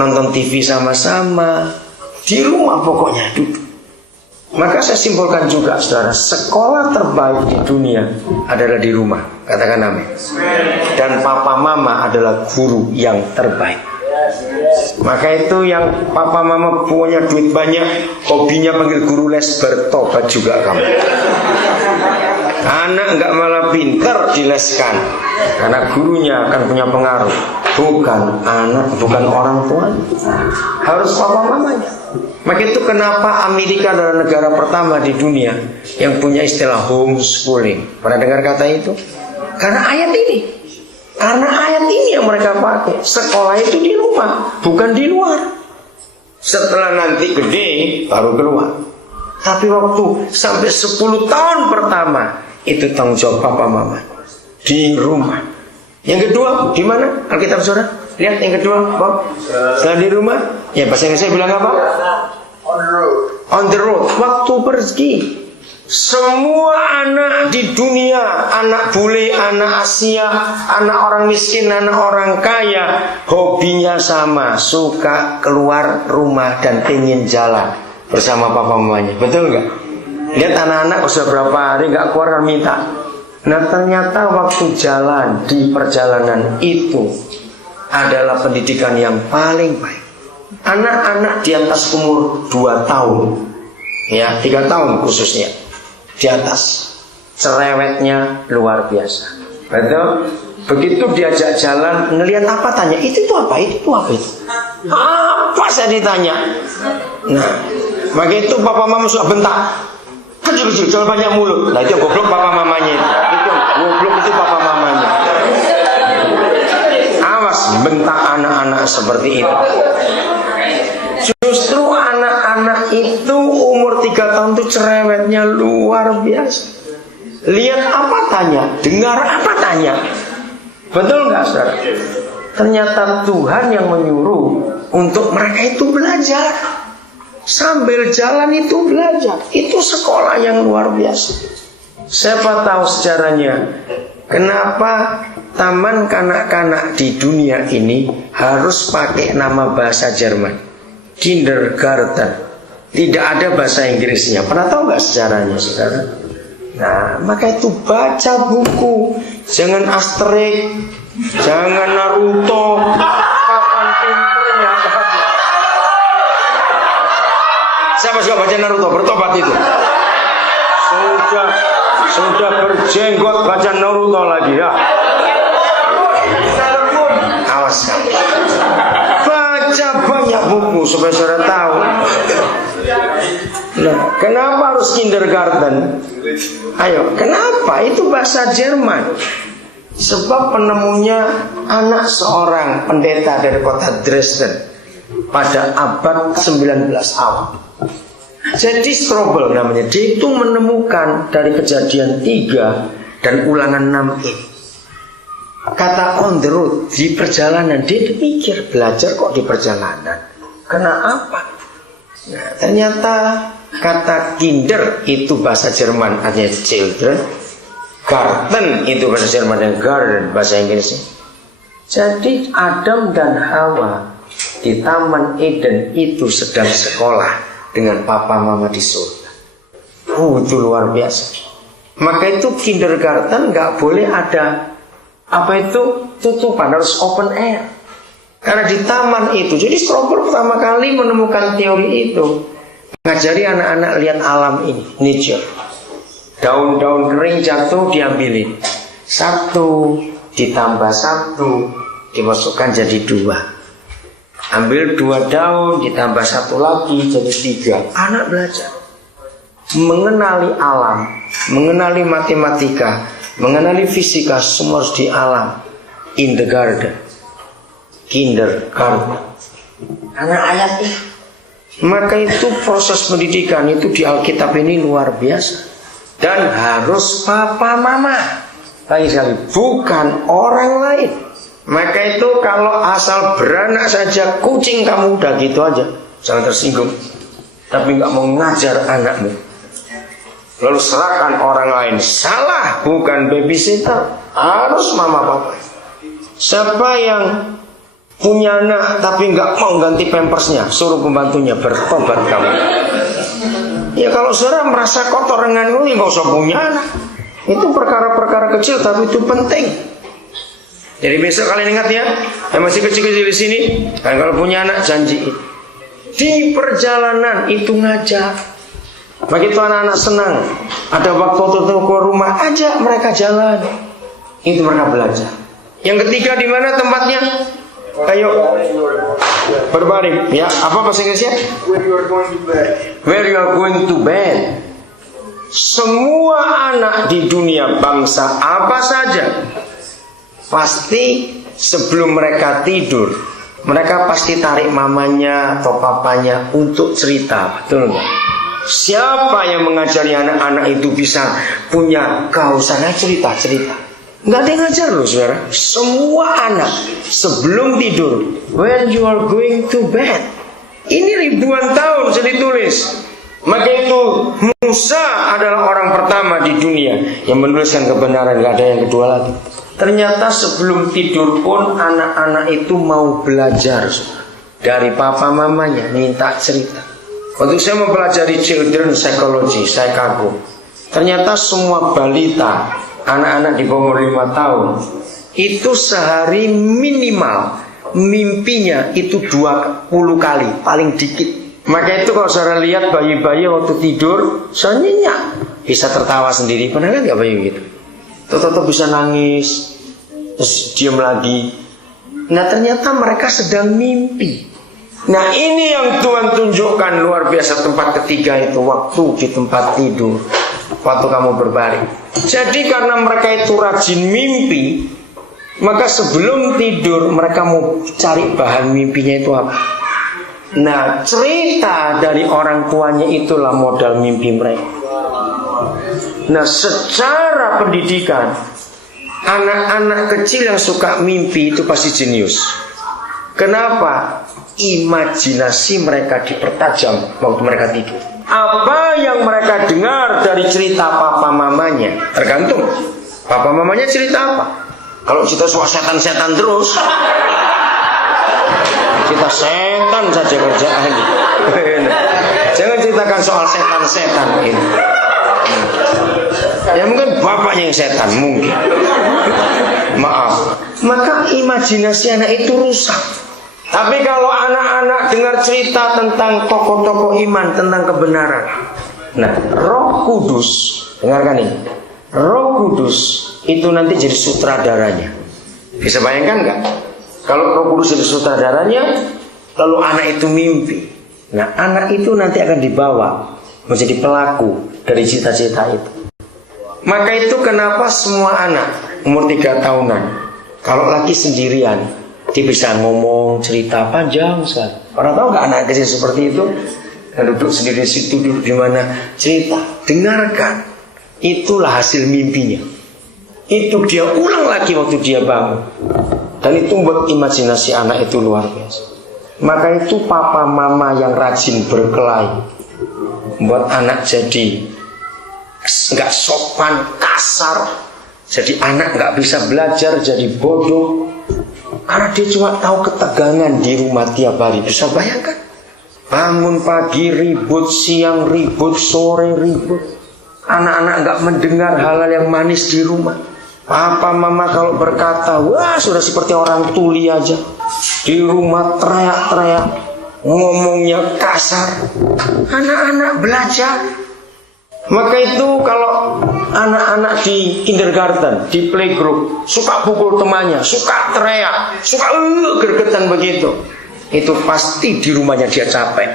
nonton TV sama-sama, di rumah pokoknya duduk. Maka saya simpulkan juga, saudara, sekolah terbaik di dunia adalah di rumah. Katakan amin. Dan papa mama adalah guru yang terbaik. Maka itu yang papa mama punya duit banyak, hobinya panggil guru les, bertobat juga kamu. Anak nggak malah pinter dileskan, karena gurunya akan punya pengaruh. Bukan anak, bukan orang tuanya, harus papa mamanya. Maka itu kenapa Amerika adalah negara pertama di dunia yang punya istilah homeschooling. Pernah dengar kata itu? Karena ayat ini. Karena ayat ini yang mereka pakai. Sekolah itu di rumah, bukan di luar. Setelah nanti gede baru keluar. Tapi waktu sampai 10 tahun pertama itu tanggung jawab papa mama di rumah. Yang kedua di mana? Alkitab saudara? Lihat yang kedua, Bob. Setelah di rumah, ya bahasa Inggris saya bilang apa? On the road. On the road. Waktu pergi. Semua anak di dunia, anak bule, anak Asia, anak orang miskin, anak orang kaya, hobinya sama, suka keluar rumah dan ingin jalan bersama papa mamanya. Betul nggak? Lihat anak-anak sudah berapa hari nggak keluar dan minta. Nah ternyata waktu jalan di perjalanan itu adalah pendidikan yang paling baik. Anak-anak di atas umur 2 tahun, ya 3 tahun khususnya, di atas, cerewetnya luar biasa. Betul? Begitu diajak jalan, ngelihat apa tanya, itu apa? Itu apa itu? Apa saya ditanya? Nah, maka itu papa mama sudah bentak. Kecil-kecil, jangan banyak mulut. Nah itu goblok papa mamanya itu. Itu goblok itu papa mamanya. Awas bentak anak-anak seperti itu. Justru anak-anak itu umur 3 tahun itu cerewetnya luar biasa. Lihat apa tanya, dengar apa tanya. Betul nggak saudara? Ternyata Tuhan yang menyuruh untuk mereka itu belajar. Sambil jalan itu belajar. Itu sekolah yang luar biasa. Siapa tahu sejarahnya, kenapa taman kanak-kanak di dunia ini harus pakai nama bahasa Jerman, kindergarten. Tidak ada bahasa Inggrisnya. Pernah tahu nggak sejarahnya, saudara? Nah, maka itu baca buku. Jangan Asterix, jangan Naruto. Kapan pinternya? Siapa suka baca Naruto? Bertobat itu. Sudah berjenggot baca Naruto lagi ya. Awas kamu. Baca banyak buku supaya saudara tahu. Nah, kenapa harus kindergarten? Ayo, kenapa? Itu bahasa Jerman. Sebab penemunya anak seorang pendeta dari kota Dresden pada abad 19 awal. Jadi Strobel namanya. Dia itu menemukan dari Kejadian 3 dan Ulangan 6 ini. Kata on the road, di perjalanan. Dia pikir belajar kok di perjalanan. Kenapa? Nah, ternyata kata kinder itu bahasa Jerman, artinya children. Garten itu bahasa Jerman, dan garden bahasa Inggrisnya. Jadi Adam dan Hawa di Taman Eden itu sedang sekolah dengan papa mama di surga. Itu luar biasa. Maka itu kindergarten nggak boleh ada tutupan, harus open air. Karena di taman itu. Jadi Strobel pertama kali menemukan teori itu, ngajari anak-anak lihat alam ini, nature. Daun-daun kering jatuh diambilin, 1 ditambah 1 dimasukkan jadi 2. Ambil 2 daun ditambah 1 lagi jadi 3. Anak belajar mengenali alam, mengenali matematika, mengenali fisika, semua harus di alam. In the garden, kindergarten. Karena ayat ini. Maka itu proses pendidikan itu di Alkitab ini luar biasa. Dan harus papa mama. Lagi sekali, bukan orang lain. Maka itu kalau asal beranak saja, kucing kamu udah gitu aja, jangan tersinggung. Tapi gak mau ngajar anakmu, lalu serahkan orang lain. Salah, bukan babysitter, harus mama papa. Siapa yang punya anak tapi nggak mau ganti pampersnya, suruh pembantunya, bertobat kamu. Ya kalau saudara merasa kotor dengan itu, nggak usah punya anak. Itu perkara-perkara kecil tapi itu penting. Jadi besok kalian ingat ya, yang masih kecil-kecil di sini, kan kalau punya anak janji di perjalanan itu ngajak. Begitu anak-anak senang, ada waktu tertentu ke rumah, ajak mereka jalan. Itu mereka belajar. Yang ketiga di mana tempatnya? Ayo berbaring. Ya, apa bahasa Inggrisnya? Where you are going to bed. Where you are going to bed. Semua anak di dunia, bangsa apa saja, pasti sebelum mereka tidur, mereka pasti tarik mamanya atau papanya untuk cerita, betul nggak? Siapa yang mengajari anak-anak itu bisa punya kehausan cerita? Nggak ada yang ngajar loh saudara. Semua anak sebelum tidur, when you are going to bed. Ini ribuan tahun sudah ditulis. Maka itu Musa adalah orang pertama di dunia yang menuliskan kebenaran, nggak ada yang kedua lagi. Ternyata sebelum tidur pun anak-anak itu mau belajar dari papa mamanya, minta cerita. Waktu saya mempelajari children psychology, saya kagum. Ternyata semua balita, anak-anak di bawah 5 tahun, itu sehari minimal mimpinya itu 20 kali, paling dikit. Maka itu kalau saudara lihat bayi-bayi waktu tidur, saya nyenyak, bisa tertawa sendiri. Pernah lihat nggak bayi gitu? Toto bisa nangis, terus diam lagi. Nah ternyata mereka sedang mimpi. Nah ini yang Tuhan tunjukkan luar biasa. Tempat ketiga itu waktu di tempat tidur, waktu kamu berbaring. Jadi karena mereka itu rajin mimpi, maka sebelum tidur mereka mau cari bahan mimpinya itu apa. Nah cerita dari orang tuanya itulah modal mimpi mereka. Nah secara pendidikan, anak-anak kecil yang suka mimpi itu pasti jenius. Kenapa? Imajinasi mereka dipertajam waktu mereka tidur. Apa yang mereka dengar dari cerita papa mamanya, tergantung papa mamanya cerita apa. Kalau cerita soal setan-setan terus, kita setan saja kerjaan. Jangan ceritakan soal setan-setan ini. Ya mungkin bapaknya yang setan, mungkin. Maaf. Maka imajinasi anak itu rusak. Tapi kalau anak-anak dengar cerita tentang tokoh-tokoh iman, tentang kebenaran. Nah, Roh Kudus, dengarkan ini. Roh Kudus itu nanti jadi sutradaranya. Bisa bayangkan nggak? Kalau Roh Kudus jadi sutradaranya, lalu anak itu mimpi. Nah, anak itu nanti akan dibawa menjadi pelaku dari cita-cita itu. Maka itu kenapa semua anak umur 3 tahunan, kalau lagi sendirian, dia bisa ngomong cerita panjang sekali. Orang tahu nggak anak kecil seperti itu? Dan duduk sendiri situ, duduk di mana, cerita, dengarkan. Itulah hasil mimpinya. Itu dia ulang lagi waktu dia bangun. Dan itu membuat imajinasi anak itu luar biasa. Maka itu papa mama yang rajin berkelahi, membuat anak jadi nggak sopan, kasar. Jadi anak nggak bisa belajar, jadi bodoh. Karena dia cuma tahu ketegangan di rumah tiap hari. Bisa bayangkan? Bangun pagi ribut, siang ribut, sore ribut. Anak-anak nggak mendengar hal-hal yang manis di rumah. Papa mama kalau berkata, wah sudah seperti orang tuli aja. Di rumah teriak-teriak, ngomongnya kasar. Anak-anak belajar. Maka itu kalau anak-anak di kindergarten, di playgroup, suka pukul temannya, suka teriak, suka gergetan begitu, itu pasti di rumahnya dia capek.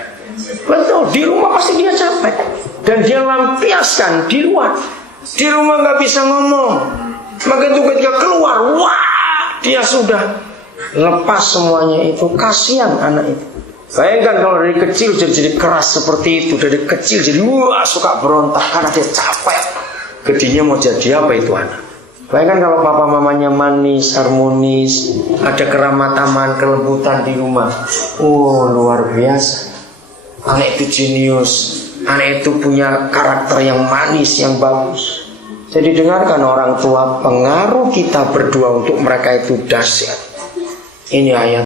Betul, di rumah pasti dia capek. Dan dia lampiaskan di luar. Di rumah nggak bisa ngomong. Maka itu ketika keluar, wah, dia sudah lepas semuanya itu. Kasihan anak itu. Bayangkan kalau dari kecil jadi keras seperti itu. Dari kecil jadi wah suka berontak karena dia capek. Gedenya mau jadi apa itu anak. Bayangkan kalau papa mamanya manis, harmonis, ada keramah-tamahan, kelembutan di rumah. Oh luar biasa. Anak itu jenius. Anak itu punya karakter yang manis, yang bagus. Jadi dengarkan orang tua, pengaruh kita berdua untuk mereka itu dahsyat. Ini ayat.